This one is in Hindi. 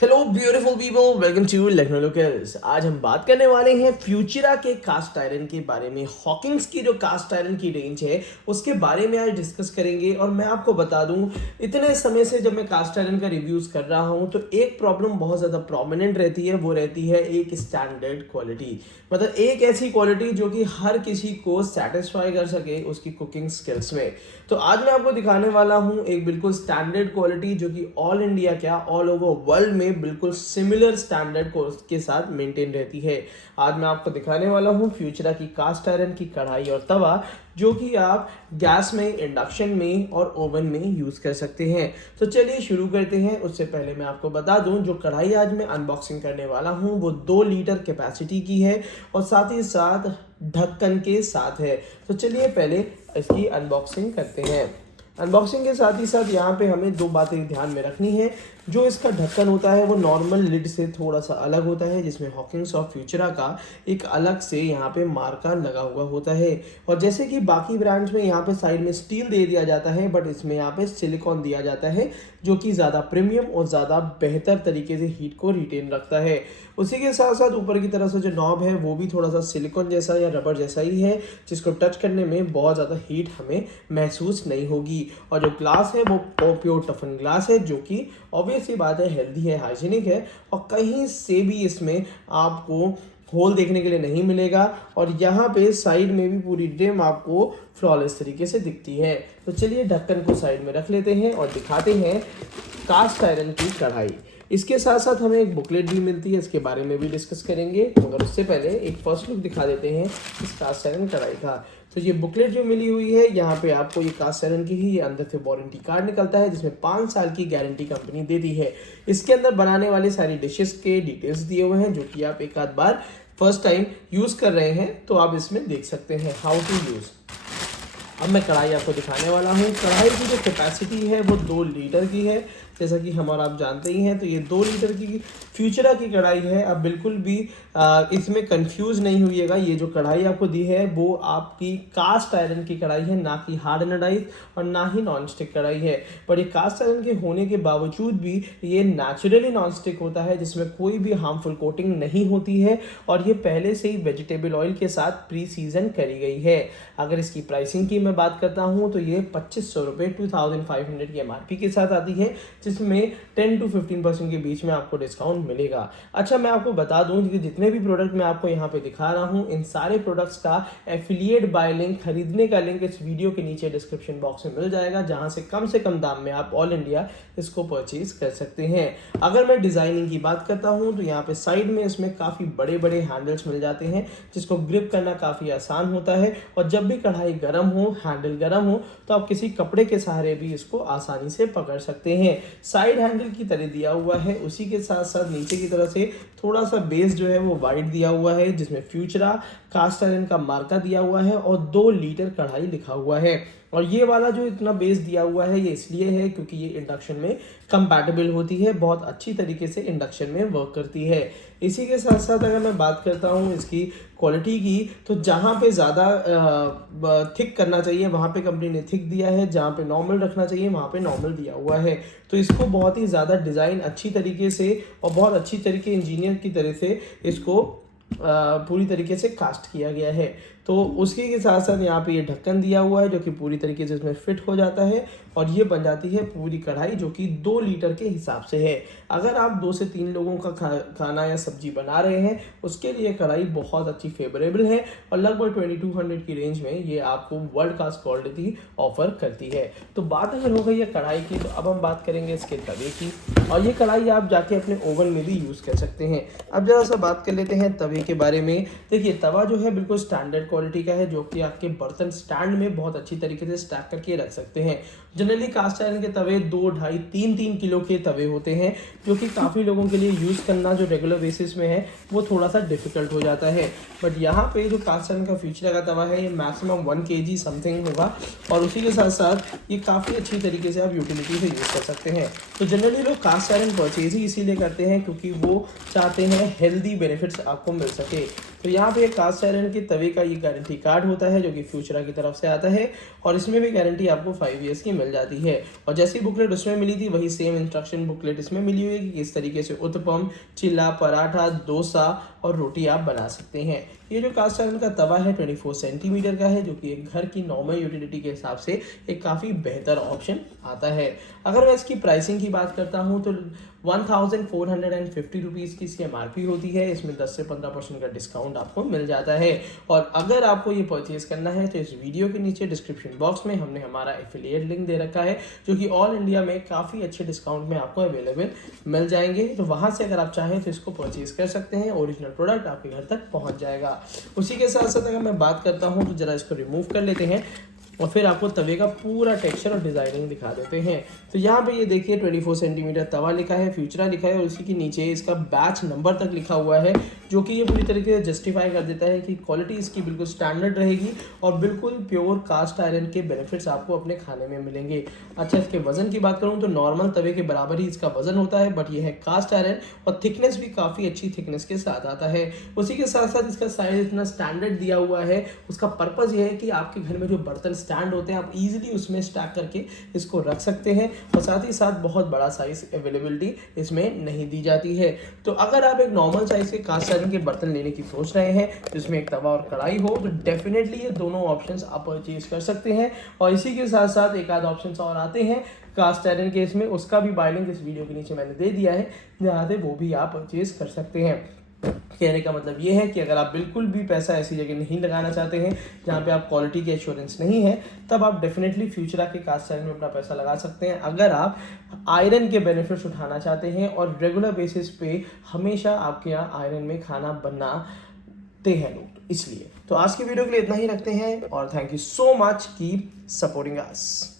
Hello beautiful people, welcome to Lucknow locals. आज हम बात करने वाले हैं फ्यूचरा के कास्ट आयरन के बारे में। हॉकिंस की जो कास्ट आयरन की रेंज है उसके बारे में आज डिस्कस करेंगे। और मैं आपको बता दूं, इतने समय से जब मैं कास्ट आयरन का रिव्यूज कर रहा हूं तो एक प्रॉब्लम बहुत ज़्यादा प्रोमिनेंट रहती है, वो रहती है एक स्टैंडर्ड क्वालिटी। मतलब एक ऐसी क्वालिटी जो कि हर किसी को सेटिस्फाई कर सके उसकी कुकिंग स्किल्स में। तो आज मैं आपको दिखाने वाला हूं एक बिल्कुल स्टैंडर्ड क्वालिटी जो कि ऑल इंडिया क्या ऑल ओवर वर्ल्ड में बिल्कुल सिमिलर स्टैंडर्ड के साथ मेंटेन रहती है। आज मैं आपको दिखाने वाला हूं फ्यूचरा की कास्ट आयरन की कढ़ाई और तवा, जो कि आप गैस में, इंडक्शन में और ओवन में यूज कर सकते हैं। तो चलिए शुरू करते हैं। उससे पहले मैं आपको बता दूं, जो कढ़ाई आज मैं अनबॉक्सिंग करने वाला हूं वो 2 लीटर कैपेसिटी की है और साथ ही साथ ढक्कन के साथ है। तो चलिए पहले इसकी अनबॉक्सिंग करते हैं। अनबॉक्सिंग के साथ ही साथ यहाँ पे हमें 2 बातें ध्यान में रखनी है। जो इसका ढक्कन होता है वो नॉर्मल लिड से थोड़ा सा अलग होता है, जिसमें हॉकिंस और फ्यूचरा का एक अलग से यहाँ पे मार्का लगा हुआ होता है। और जैसे कि बाकी ब्रांड्स में यहाँ पे साइड में स्टील दे दिया जाता है, बट इसमें यहाँ पे सिलिकॉन दिया जाता है, जो कि ज़्यादा प्रीमियम और ज़्यादा बेहतर तरीके से हीट को रिटेन रखता है। उसी के साथ साथ ऊपर की तरफ से जो नॉब है वो भी थोड़ा सा सिलिकॉन जैसा या रबर जैसा ही है, जिसको टच करने में बहुत ज़्यादा हीट हमें महसूस नहीं होगी। और जो ग्लास है वो प्योर टफन ग्लास है, जो कि ऑब्वियस सी बात है हेल्दी है, हाइजीनिक है और कहीं से भी इसमें आपको होल देखने के लिए नहीं मिलेगा। और यहाँ पे साइड में भी पूरी डिम आपको फ्लॉलेस तरीके से दिखती है। तो चलिए ढक्कन को साइड में रख लेते हैं और दिखाते हैं कास्ट आयरन की कढ़ाई। इसके साथ साथ हमें एक बुकलेट भी मिलती है, इसके बारे में भी डिस्कस करेंगे, मगर उससे पहले एक फर्स्ट लुक दिखा देते हैं इस कास्ट आयरन कढ़ाई का। तो ये बुकलेट जो मिली हुई है, यहाँ पे आपको ये कास्ट आयरन की ही अंदर से वारंटी कार्ड निकलता है, जिसमें 5 साल की गारंटी कंपनी देती है। इसके अंदर बनाने वाली सारी डिशेस के डिटेल्स दिए हुए हैं, जो कि आप एक आध बार फर्स्ट टाइम यूज़ कर रहे हैं तो आप इसमें देख सकते हैं हाउ टू यूज़। अब मैं कढ़ाई आपको दिखाने वाला हूँ। कढ़ाई की जो कैपेसिटी है वो 2 लीटर की है, जैसा कि हम और आप जानते ही हैं। तो ये 2 लीटर की फ्यूचरा की कढ़ाई है। अब बिल्कुल भी इसमें कंफ्यूज नहीं होइएगा, ये जो कढ़ाई आपको दी है वो आपकी कास्ट आयरन की कढ़ाई है, ना कि हार्ड एनोडाइज और ना ही नॉन स्टिक कढ़ाई है। पर ये कास्ट आयरन के होने के बावजूद भी ये नेचुरली नॉन स्टिक होता है, जिसमें कोई भी हार्मफुल कोटिंग नहीं होती है और ये पहले से ही वेजिटेबल ऑयल के साथ प्री सीजन करी गई है। अगर इसकी प्राइसिंग की मैं बात करता हूँ तो ये 2500 रुपये 2500 की एमआरपी के साथ आती है, जिसमें 10 to 15% के बीच में आपको डिस्काउंट मिलेगा। अच्छा, मैं आपको बता दूं कि जितने भी प्रोडक्ट मैं आपको यहाँ पे दिखा रहा हूँ, इन सारे प्रोडक्ट्स का एफिलिएट बाय लिंक, खरीदने का लिंक इस वीडियो के नीचे डिस्क्रिप्शन बॉक्स में मिल जाएगा, जहाँ से कम दाम में आप ऑल इंडिया इसको परचेज कर सकते हैं। अगर मैं डिजाइनिंग की बात करता हूँ तो यहाँ पे साइड में इसमें काफ़ी बड़े बड़े हैंडल्स मिल जाते हैं, जिसको ग्रिप करना काफ़ी आसान होता है। और जब भी कढ़ाई गर्म हो, हैंडल गर्म हो, तो आप किसी कपड़े के सहारे भी इसको आसानी से पकड़ सकते हैं। साइड हैंडल की तरह दिया हुआ है, उसी के साथ साथ नीचे की तरफ से थोड़ा सा बेस जो है वो वाइट दिया हुआ है, जिसमें फ्यूचरा कास्ट आयरन का मार्का दिया हुआ है और 2 लीटर कढ़ाई लिखा हुआ है। और ये वाला जो इतना बेस दिया हुआ है ये इसलिए है क्योंकि ये इंडक्शन में कंपैटिबल होती है, बहुत अच्छी तरीके से इंडक्शन में वर्क करती है। इसी के साथ साथ अगर मैं बात करता हूँ इसकी क्वालिटी की, तो जहाँ पे ज़्यादा थिक करना चाहिए वहाँ पे कंपनी ने थिक दिया है, जहाँ पे नॉर्मल रखना चाहिए वहाँ पे नॉर्मल दिया हुआ है। तो इसको बहुत ही ज़्यादा डिज़ाइन अच्छी तरीके से और बहुत अच्छी तरीके इंजीनियर की तरह से इसको पूरी तरीके से कास्ट किया गया है। तो उसके के साथ साथ यहाँ पे ये ढक्कन दिया हुआ है, जो कि पूरी तरीके से इसमें फिट हो जाता है और ये बन जाती है पूरी कढ़ाई, जो कि 2 लीटर के हिसाब से है। अगर आप 2 से 3 लोगों का खाना या सब्जी बना रहे हैं, उसके लिए कढ़ाई बहुत अच्छी फेवरेबल है और लगभग 2200 की रेंज में ये आपको वर्ल्ड क्लास क्वालिटी ऑफर करती है। तो बात अगर हो गई है कढ़ाई की, तो अब हम बात करेंगे इसके तवे की। और ये कढ़ाई आप जाके अपने ओवन में भी यूज़ कर सकते हैं। अब जरा सा बात कर लेते हैं तवे के बारे में। देखिए, तवा जो है बिल्कुल स्टैंडर्ड क्वालिटी का है, जो कि आपके बर्तन स्टैंड में बहुत अच्छी तरीके से स्टैक करके रख सकते हैं। जनरली कास्ट आयरन के तवे 2, 2.5, 3 किलो के तवे होते हैं, जो कि काफ़ी लोगों के लिए यूज़ करना जो रेगुलर बेसिस में है वो थोड़ा सा डिफिकल्ट हो जाता है। बट यहाँ पे जो कास्ट आयरन का फ्यूचर का तवा है ये मैक्सिमम 1 kg समथिंग होगा और उसी के साथ साथ ये काफ़ी अच्छी तरीके से आप यूटिलिटी से यूज़ कर सकते हैं। तो जनरली लोग कास्ट आयरन परचेज ही इसीलिए करते हैं क्योंकि वो चाहते हैं हेल्दी बेनिफिट्स आपको मिल सके। तो यहाँ पे कास्ट आयरन के तवे का ये गारंटी कार्ड होता है जो कि फ्यूचरा की तरफ से आता है और इसमें भी गारंटी आपको 5 ईयर्स की मिल जाती है। और जैसी बुकलेट उसमें मिली थी वही सेम इंस्ट्रक्शन बुकलेट इसमें मिली हुई है कि किस तरीके से उत्तपम, चिल्ला, पराठा, डोसा और रोटी आप बना सकते हैं। ये जो कास्ट आयरन का तवा है 24 सेंटीमीटर का है जो कि एक घर की नॉर्मल यूटिलिटी के हिसाब से एक काफ़ी बेहतर ऑप्शन आता है। अगर मैं इसकी प्राइसिंग की बात करता हूँ तो 1450 रुपीज़ की इसकी MRP होती है। इसमें 10 से 15% का डिस्काउंट आपको मिल जाता है। और अगर आपको ये परचेज करना है तो इस वीडियो के नीचे डिस्क्रिप्शन बॉक्स में हमने हमारा एफिलिएट लिंक दे रखा है जो कि ऑल इंडिया में काफ़ी अच्छे डिस्काउंट में आपको अवेलेबल मिल जाएंगे। तो वहाँ से अगर आप चाहें तो इसको परचेज कर सकते हैं। ओरिजिनल प्रोडक्ट आपके घर तक पहुँच जाएगा। उसी के साथ साथ अगर मैं बात करता हूँ तो ज़रा इसको रिमूव कर लेते हैं और फिर आपको तवे का पूरा टेक्सचर और डिज़ाइनिंग दिखा देते हैं। तो यहाँ पे ये देखिए 24 सेंटीमीटर तवा लिखा है, फ्यूचरा लिखा है और उसी के नीचे इसका बैच नंबर तक लिखा हुआ है जो कि ये पूरी तरीके से जस्टिफाई कर देता है कि क्वालिटी इसकी बिल्कुल स्टैंडर्ड रहेगी और बिल्कुल प्योर कास्ट आयरन के बेनिफिट्स आपको अपने खाने में मिलेंगे। अच्छा, इसके वजन की बात करूँ तो नॉर्मल तवे के बराबर ही इसका वजन होता है, बट ये है कास्ट आयरन और थिकनेस भी काफ़ी अच्छी थिकनेस के साथ आता है। उसी के साथ साथ इसका साइज इतना स्टैंडर्ड दिया हुआ है। उसका पर्पज़ ये है कि आपके घर में जो बर्तन स्टैंड होते हैं आप इजीली उसमें स्टैक करके इसको रख सकते हैं और साथ ही साथ बहुत बड़ा साइज अवेलेबिलिटी इसमें नहीं दी जाती है। तो अगर आप एक नॉर्मल साइज के कास्ट आयरन के बर्तन लेने की सोच रहे हैं जिसमें एक तवा और कढ़ाई हो तो डेफिनेटली ये दोनों ऑप्शंस आप परचेज कर सकते हैं। और इसी के साथ साथ एक आध ऑप्शंस और आते हैं कास्ट आयरन के, इसमें उसका भी बाय लिंक इस वीडियो के नीचे मैंने दे दिया है, जहाँ से वो भी आप परचेज कर सकते हैं। कहने का मतलब ये है कि अगर आप बिल्कुल भी पैसा ऐसी जगह नहीं लगाना चाहते हैं जहाँ पे आप क्वालिटी की एश्योरेंस नहीं है, तब आप डेफिनेटली फ्यूचरा के कास्ट आयरन में अपना पैसा लगा सकते हैं। अगर आप आयरन के बेनिफिट्स उठाना चाहते हैं और रेगुलर बेसिस पे हमेशा आपके यहाँ आयरन में खाना बनाते हैं लोग, तो इसलिए तो आज की वीडियो के लिए इतना ही रखते हैं और thank you so much keep supporting us.